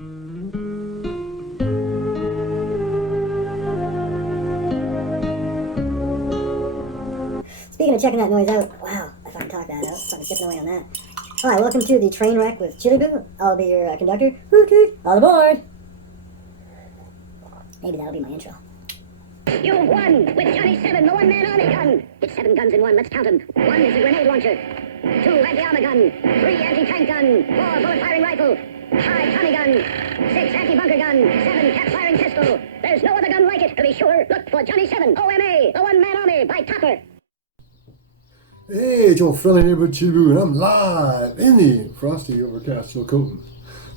Speaking of checking that noise out, wow, if I can talk that out, fucking sipping away on that. Hi, welcome to the train wreck with Chili Boo. I'll be your conductor. Hoot hoot, all aboard! Maybe that'll be my intro. You won with Johnny 7, the one-man army gun. It's 7 guns in one. Let's count them. 1 is a grenade launcher. 2 anti-armor gun. 3 anti-tank gun. 4 bullet-firing rifle. 5 Tommy gun. 6 anti-bunker gun. 7 cap-firing pistol. There's no other gun like it. To be sure, look for Johnny 7, OMA, the one-man army by Topper. Hey, it's your friendly neighborhood Chibu, and I'm live in the frosty, overcast Chilcotin.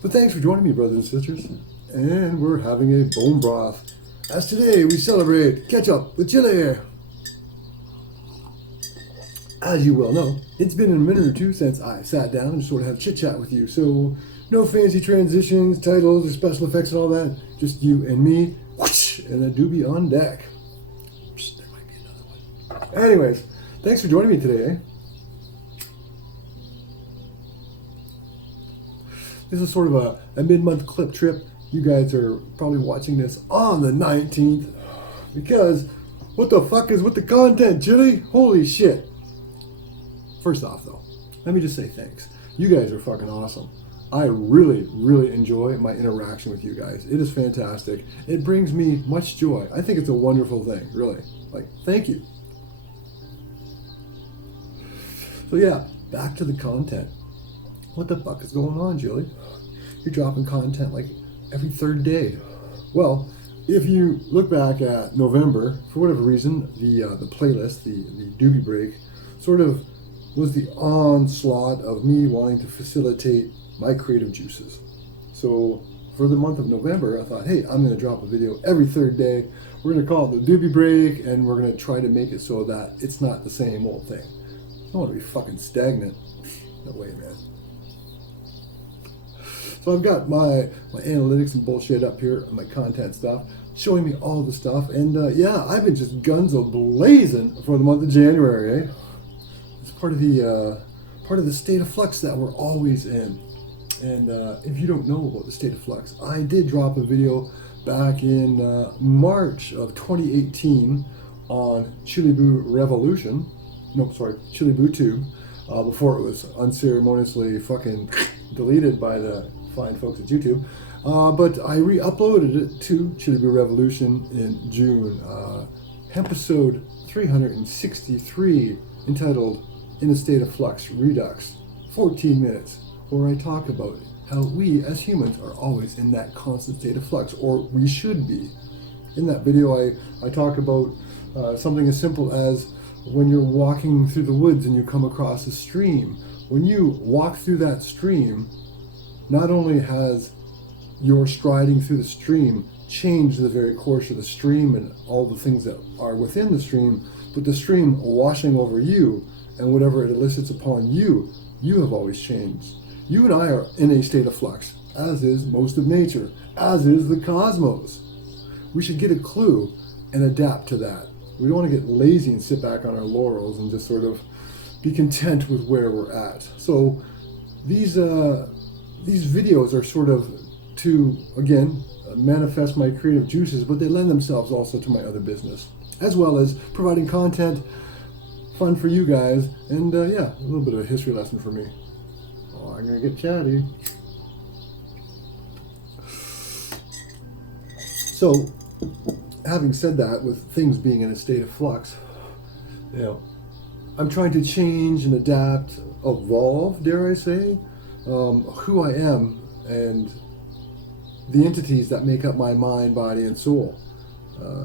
But thanks for joining me, brothers and sisters. And we're having a bone broth. As today we celebrate ketchup with chili. As you well know, it's been a minute or two since I sat down and sort of had a chit chat with you. So no fancy transitions, titles, or special effects and all that. Just you and me, whoosh, and a doobie on deck. Psst, there might be another one. Anyways, thanks for joining me today. This is sort of a mid-month clip trip. You guys are probably watching this on the 19th because what the fuck is with the content, Chili? Holy shit. First off, though, let me just say thanks. You guys are fucking awesome. I really, really enjoy my interaction with you guys. It is fantastic. It brings me much joy. I think it's a wonderful thing, really. Like, thank you. So yeah, back to the content. What the fuck is going on, Julie? You're dropping content like every third day. Well, if you look back at November, for whatever reason, the playlist, the doobie break, sort of was the onslaught of me wanting to facilitate my creative juices. So for the month of November, I thought, hey, I'm going to drop a video every third day. We're going to call it the doobie break, and we're going to try to make it so that it's not the same old thing. I don't want to be fucking stagnant. No way, man. So I've got my analytics and bullshit up here, my content stuff, showing me all the stuff. And yeah, I've been just gunzo blazing for the month of January, eh? It's part of the state of flux that we're always in. And if you don't know about the state of flux, I did drop a video back in March of 2018 on Chili Boo Revolution. No, sorry, Chili Boo Tube, before it was unceremoniously fucking deleted by the fine folks at YouTube. But I re-uploaded it to Chili Boo Revolution in June. Episode 363, entitled In a State of Flux Redux. 14 minutes, where I talk about how we as humans are always in that constant state of flux, or we should be. In that video, I talk about something as simple as when you're walking through the woods and you come across a stream. When you walk through that stream, not only has your striding through the stream changed the very course of the stream and all the things that are within the stream, but the stream washing over you and whatever it elicits upon you, you have always changed. You and I are in a state of flux, as is most of nature, as is the cosmos. We should get a clue and adapt to that. We don't want to get lazy and sit back on our laurels and just sort of be content with where we're at. So these videos are sort of to, again, manifest my creative juices, but they lend themselves also to my other business, as well as providing content, fun for you guys, and yeah, a little bit of a history lesson for me. Oh, I'm gonna get chatty. So, having said that, with things being in a state of flux, you know, I'm trying to change and adapt, evolve, dare I say, who I am and the entities that make up my mind, body, and soul.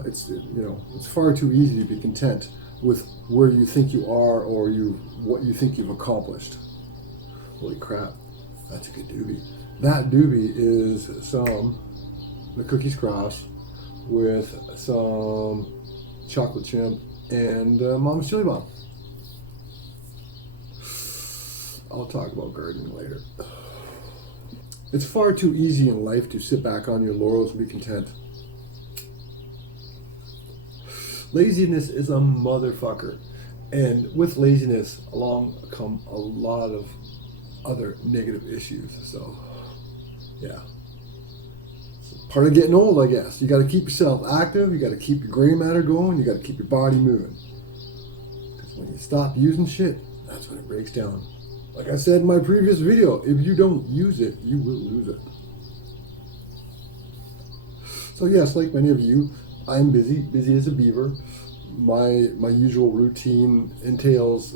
It's far too easy to be content with where you think you are or what you think you've accomplished. Holy crap, that's a good doobie. That doobie is the Cookies Cross with some chocolate chimp and Mama's Chili Bomb. I'll talk about gardening later. It's far too easy in life to sit back on your laurels and be content. Laziness is a motherfucker. And with laziness along come a lot of other negative issues. So, yeah. part of getting old, I guess. You got to keep yourself active. You got to keep your gray matter going. You got to keep your body moving. Because when you stop using shit, that's when it breaks down. Like I said in my previous video, if you don't use it, you will lose it. So yes, like many of you, I'm busy as a beaver. My usual routine entails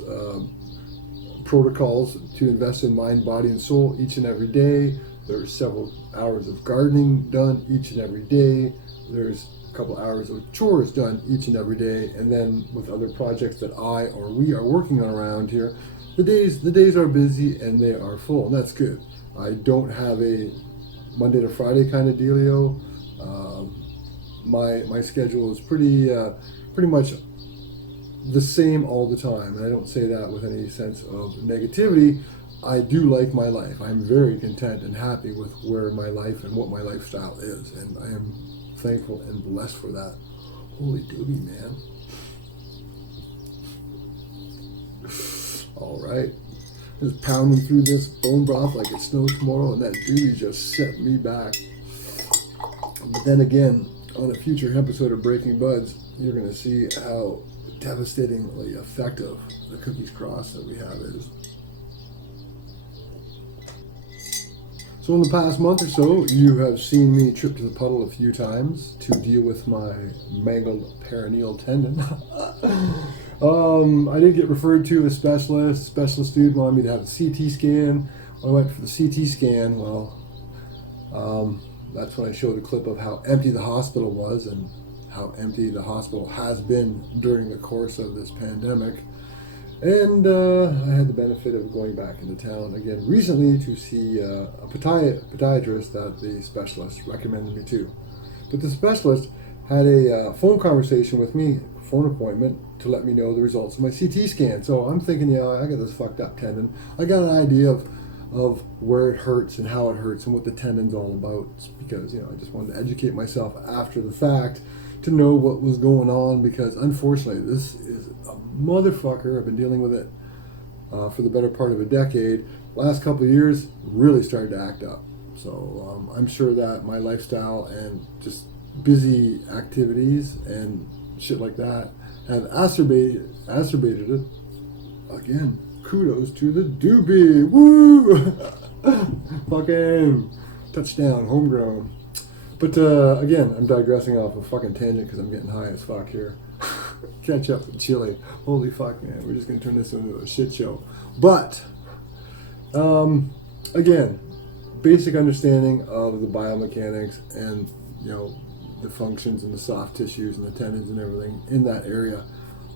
protocols to invest in mind, body, and soul each and every day. There's several hours of gardening done each and every day. There's a couple hours of chores done each and every day. And then with other projects that I or we are working on around here, the days are busy and they are full, and that's good. I don't have a Monday to Friday kind of dealio. My schedule is pretty much the same all the time, and I don't say that with any sense of negativity. I do like my life. I'm very content and happy with where my life and what my lifestyle is, and I am thankful and blessed for that. Holy doobie, man. All right. Just pounding through this bone broth like it's snow tomorrow, and that doobie just set me back. But then again, on a future episode of Breaking Buds, you're going to see how devastatingly effective the Cookies Cross that we have is. So in the past month or so, you have seen me trip to the puddle a few times to deal with my mangled perineal tendon. I did get referred to a specialist. Specialist dude wanted me to have a CT scan. When I went for the CT scan, well, that's when I showed a clip of how empty the hospital was and how empty the hospital has been during the course of this pandemic. And I had the benefit of going back into town again recently to see a podiatrist that the specialist recommended me to. But the specialist had a phone conversation with me, phone appointment, to let me know the results of my CT scan. So I'm thinking, yeah, I got this fucked up tendon. I got an idea of where it hurts and how it hurts and what the tendon's all about, because I just wanted to educate myself after the fact to know what was going on, because unfortunately this is a motherfucker. I've been dealing with it for the better part of a decade. Last couple of years really started to act up. So I'm sure that my lifestyle and just busy activities and shit like that have exacerbated it. Again, kudos to the doobie. Woo! Fucking touchdown, homegrown. But again, I'm digressing off a fucking tangent because I'm getting high as fuck here. Ketchup and chili. Holy fuck, man. We're just going to turn this into a shit show. But, again, basic understanding of the biomechanics and, the functions and the soft tissues and the tendons and everything in that area.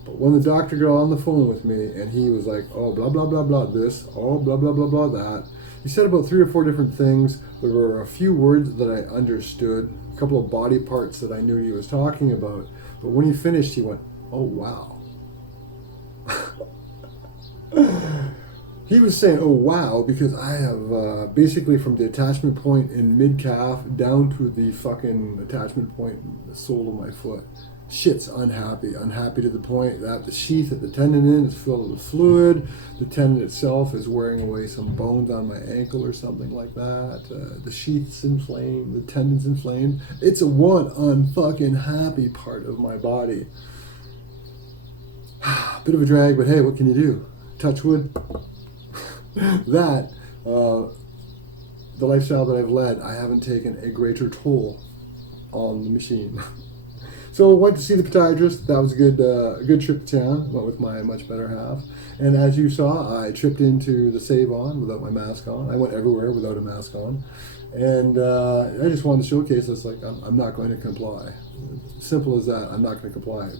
But when the doctor got on the phone with me and he was like, oh, blah, blah, blah, blah, this, oh, blah, blah, blah, blah, that. He said about 3 or 4 different things. There were a few words that I understood, a couple of body parts that I knew he was talking about. But when he finished, he went, oh, wow. He was saying, oh, wow, because I have basically from the attachment point in mid-calf down to the fucking attachment point in the sole of my foot. Shit's unhappy to the point that the sheath that the tendon in is filled with fluid. The tendon itself is wearing away some bones on my ankle or something like that. The sheath's inflamed, the tendon's inflamed. It's a one unfucking happy part of my body. Bit of a drag, but hey, what can you do? Touch wood. That, the lifestyle that I've led, I haven't taken a greater toll on the machine. So I went to see the podiatrist. That was a good trip to town. Went with my much better half. And as you saw, I tripped into the Save-On without my mask on. I went everywhere without a mask on. And I just wanted to showcase this, like, I'm not going to comply. Simple as that, I'm not going to comply.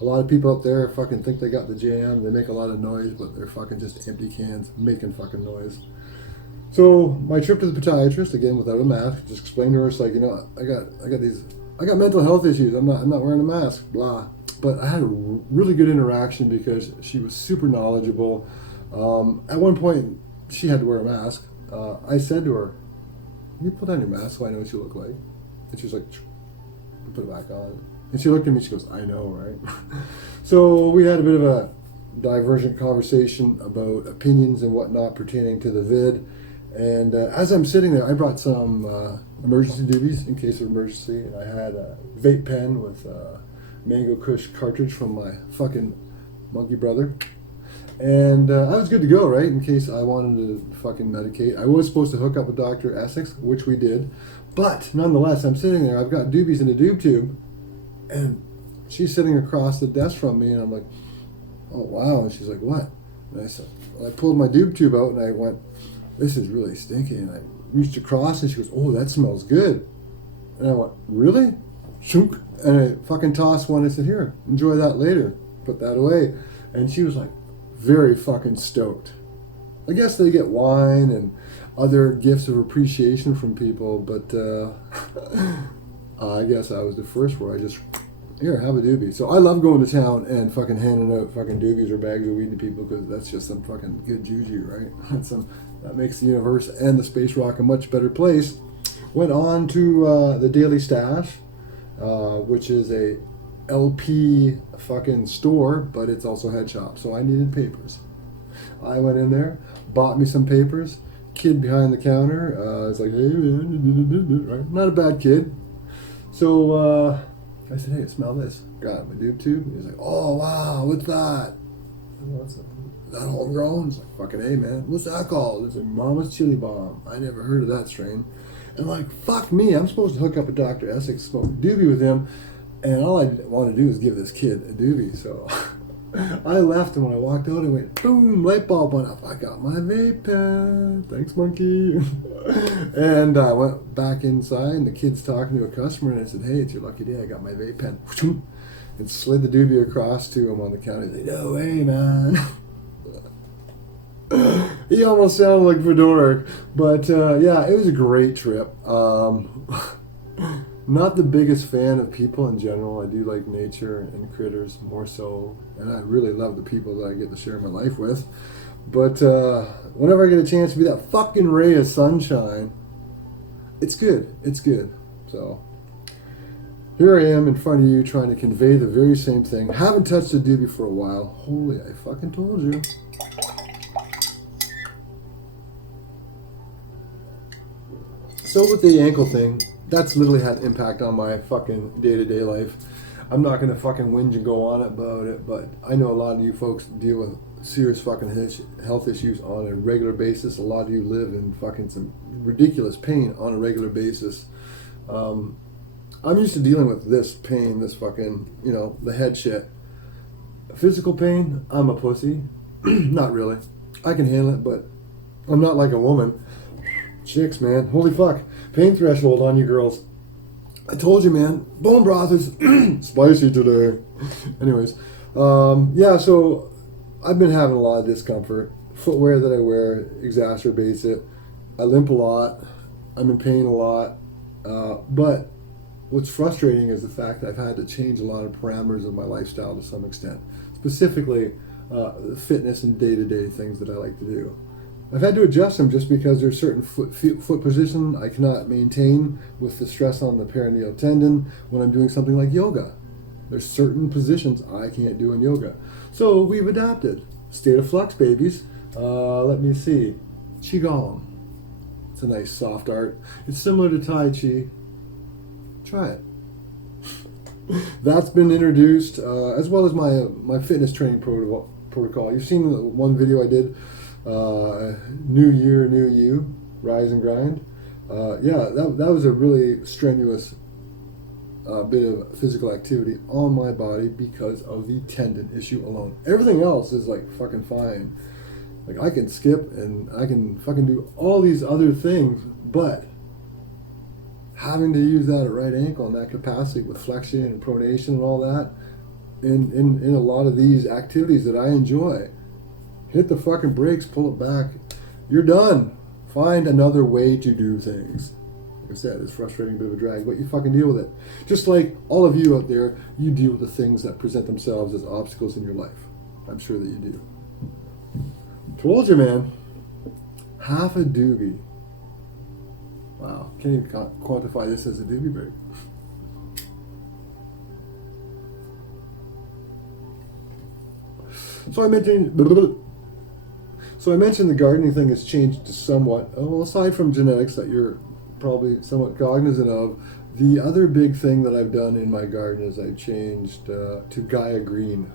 A lot of people out there fucking think they got the jam. They make a lot of noise, but they're fucking just empty cans making fucking noise. So my trip to the podiatrist, again without a mask, just explained to her, it's like, I got mental health issues. I'm not wearing a mask, blah. But I had a really good interaction because she was super knowledgeable. At one point, she had to wear a mask. I said to her, "Can you put on your mask so I know what you look like?" And she was like, "Put it back on." And she looked at me. She goes, "I know, right?" So we had a bit of a divergent conversation about opinions and whatnot pertaining to the vid. And as I'm sitting there, I brought some emergency doobies in case of emergency, and I had a vape pen with Mango Kush cartridge from my fucking monkey brother. And I was good to go, right, in case I wanted to fucking medicate. I was supposed to hook up with Dr. Essex, which we did. But nonetheless, I'm sitting there. I've got doobies in a doob tube, and she's sitting across the desk from me, and I'm like, oh, wow. And she's like, what? And I said, I pulled my doob tube out, and I went, this is really stinky. And I reached across, and she goes, oh, that smells good. And I went, really? Shunk. And I fucking tossed one. I said, here, enjoy that later. Put that away. And she was like, very fucking stoked. I guess they get wine and other gifts of appreciation from people, but I guess I was the first where I just, here, have a doobie. So I love going to town and fucking handing out fucking doobies or bags of weed to people because that's just some fucking good juju, right? That makes the universe and the space rock a much better place. Went on to the Daily Stash, which is a LP fucking store, but it's also head shop, so I needed papers. I went in there, bought me some papers. Kid behind the counter is like, hey man, right? Not a bad kid. So I said, hey, smell this. Got my doob tube. He's like, oh wow, what's that? What's that? Is that homegrown? It's like, fucking hey man, what's that called? It's like Mama's Chili Bomb. I never heard of that strain. And like, fuck me, I'm supposed to hook up with Dr. Essex, smoke a doobie with him. And all I want to do is give this kid a doobie. So I left, and when I walked out, I went, boom, light bulb went up. I got my vape pen. Thanks, monkey. And I went back inside, and the kid's talking to a customer, and I said, hey, it's your lucky day. I got my vape pen. And slid the doobie across to him on the counter. He's like, no way, man. He almost sounded like Fedoric. But, yeah, it was a great trip. Not the biggest fan of people in general. I do like nature and critters more so, and I really love the people that I get to share my life with. But whenever I get a chance to be that fucking ray of sunshine, it's good. It's good. So here I am in front of you trying to convey the very same thing. Haven't touched a doobie for a while. Holy, I fucking told you. So with the ankle thing, that's literally had an impact on my fucking day-to-day life. I'm not going to fucking whinge and go on about it, but I know a lot of you folks deal with serious fucking health issues on a regular basis. A lot of you live in fucking some ridiculous pain on a regular basis. I'm used to dealing with this pain, this fucking, the head shit. Physical pain, I'm a pussy. Not really. I can handle it, but I'm not like a woman. Chicks, man. Holy fuck. Pain threshold on you girls. I told you, man. Bone broth is spicy today. Anyways, yeah, so I've been having a lot of discomfort. Footwear that I wear exacerbates it. I limp a lot. I'm in pain a lot. But what's frustrating is the fact that I've had to change a lot of parameters of my lifestyle to some extent. Specifically, fitness and day-to-day things that I like to do. I've had to adjust them just because there's certain foot position I cannot maintain with the stress on the perineal tendon when I'm doing something like yoga. There's certain positions I can't do in yoga. So we've adapted. State of flux, babies. Let me see. Qigong. It's a nice soft art. It's similar to Tai Chi. Try it. That's been introduced, as well as my fitness training protocol. You've seen the one video I did, New Year, New You, Rise and Grind. Yeah, that was a really strenuous bit of physical activity on my body because of the tendon issue alone. Everything else is like fucking fine. Like I can skip and I can fucking do all these other things, but having to use that at right ankle and that capacity with flexion and pronation and all that in a lot of these activities that I enjoy, hit the fucking brakes, pull it back. You're done. Find another way to do things. Like I said, it's a frustrating bit of a drag, but you fucking deal with it. Just like all of you out there, you deal with the things that present themselves as obstacles in your life. I'm sure that you do. Told you, man. Half a doobie. Wow, can't even quantify this as a doobie break. So I mentioned the gardening thing has changed somewhat. Well, aside from genetics that you're probably somewhat cognizant of, the other big thing that I've done in my garden is I've changed to Gaia Green.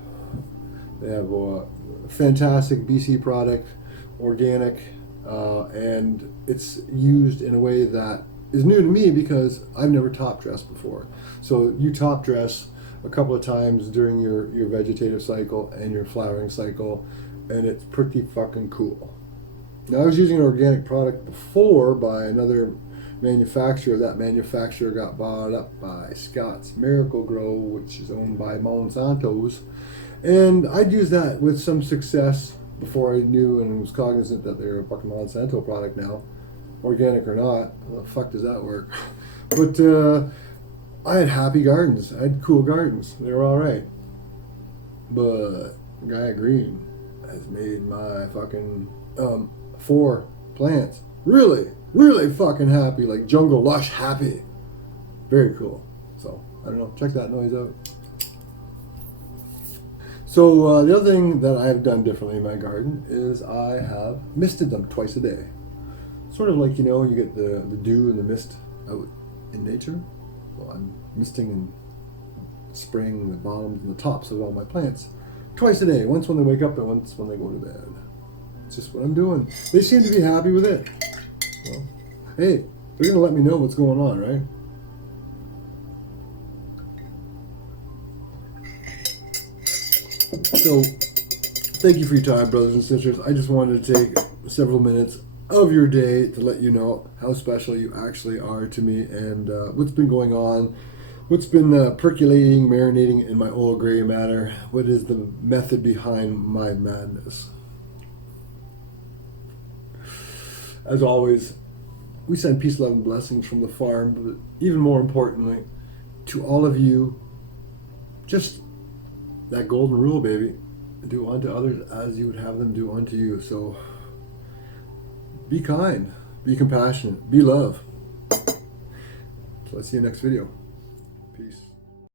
They have a fantastic BC product, organic, and it's used in a way that is new to me because I've never top dressed before. So you top dress a couple of times during your vegetative cycle and your flowering cycle, and it's pretty fucking cool. Now, I was using an organic product before by another manufacturer. That manufacturer got bought up by Scott's Miracle Grow, which is owned by Monsanto's, and I'd used that with some success before I knew and was cognizant that they're a fucking Monsanto product now, organic or not. How the fuck does that work? But I had happy gardens. I had cool gardens. They were all right. But Gaia Green has made my fucking 4 plants really, really fucking happy, like jungle lush happy. Very cool. So I don't know. Check that noise out. So the other thing that I've done differently in my garden is I have misted them twice a day. Sort of like, you know, you get the dew and the mist out in nature. Well, I'm misting and spraying the bottoms and the tops of all my plants twice a day. Once when they wake up and once when they go to bed. It's just what I'm doing. They seem to be happy with it. Well, hey, they're going to let me know what's going on, right? So, thank you for your time, brothers and sisters. I just wanted to take several minutes of your day to let you know how special you actually are to me and what's been going on, what's been percolating, marinating in my old gray matter, what is the method behind my madness. As always, we send peace, love, and blessings from the farm, but even more importantly, to all of you, just that golden rule, baby. Do unto others as you would have them do unto you. So be kind, be compassionate, be love. So let's see you next video. Peace.